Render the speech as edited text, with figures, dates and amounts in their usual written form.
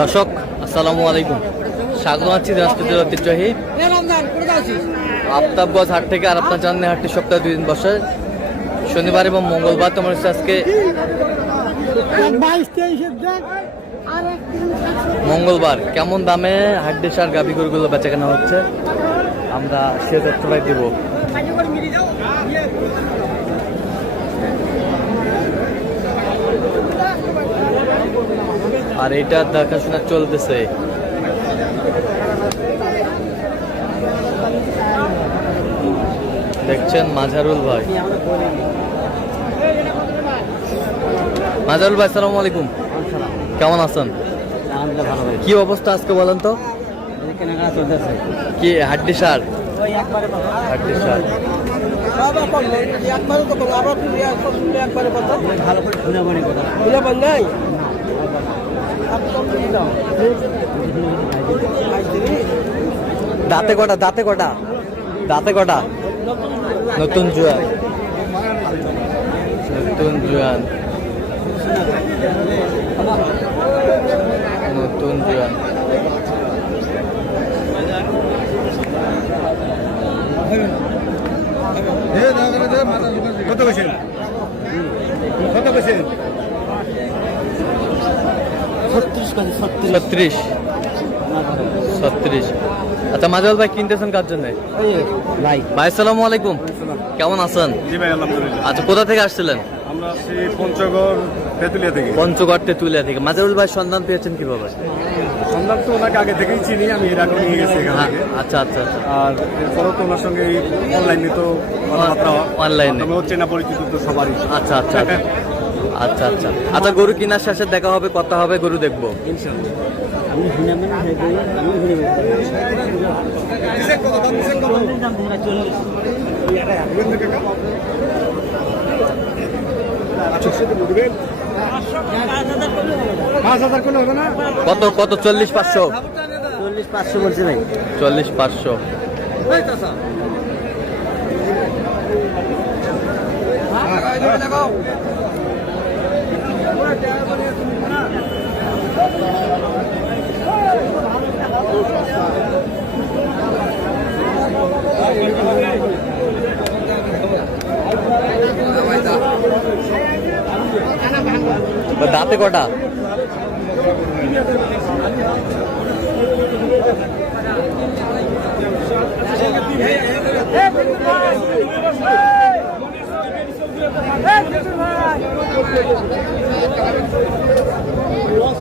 দর্শক আসসালামু আলাইকুম, স্বাগত আছি দিনাজপুরের ঐতিহ্যবাহী আফতাবগঞ্জ হাট থেকে। আর আপনার জানেন হাটটি সপ্তাহে 2 দিন বসে, শনিবার এবং মঙ্গলবার। তোমার হচ্ছে আজকে মঙ্গলবার। কেমন দামে হাড্ডি সার গাভী গরুগুলো বেচা কেনা হচ্ছে আমরা সে তথ্যটাই দিব। আর এটা দেখাশোনা চলতেছে। দেখছেন মাঝারুল ভাই। মাঝারুল ভাই আসসালামু আলাইকুম, কেমন আছেন? কি অবস্থা আজকে বলেন তো? কি হাড্ডি সার? হাড্ডি সার দাঁতে কটা? দাঁতে কটা? দাঁতে কটা? নতুন জুয়ান, নতুন জুয়ান, নতুন জুয়ান। কত বলছেন? কত বলছেন? 36। আচ্ছা মাজাল ভাই কিনতেছেন কার জন্য? ভাই আসসালামু আলাইকুম, কেমন আছেন? জি ভাই আলহামদুলিল্লাহ। আচ্ছা কোথা থেকে আসছিলেন? আমরা আসছি পঞ্চগড় তেতুলিয়া থেকে। পঞ্চগড় তেতুলিয়া থেকে। মাজারুল ভাই সন্ধান পেয়েছেন কিভাবে? সন্ধান তো ওনাকে আগে থেকেই চিনি, আমি এর আগে নিয়ে গেছি এখান থেকে। আচ্ছা আচ্ছা আচ্ছা। আর এরপরও তো ওনার সঙ্গে অনলাইনে তো কথাবার্তা অনলাইনে চেনা পরিচিত তো সবারই। আচ্ছা আচ্ছা আচ্ছা আচ্ছা আচ্ছা। গরু কেনার শেষে দেখা হবে, কথা হবে, গরু দেখবো কত কত? 40-500 বলছে ভাই। 40-500। দাঁতে কটা?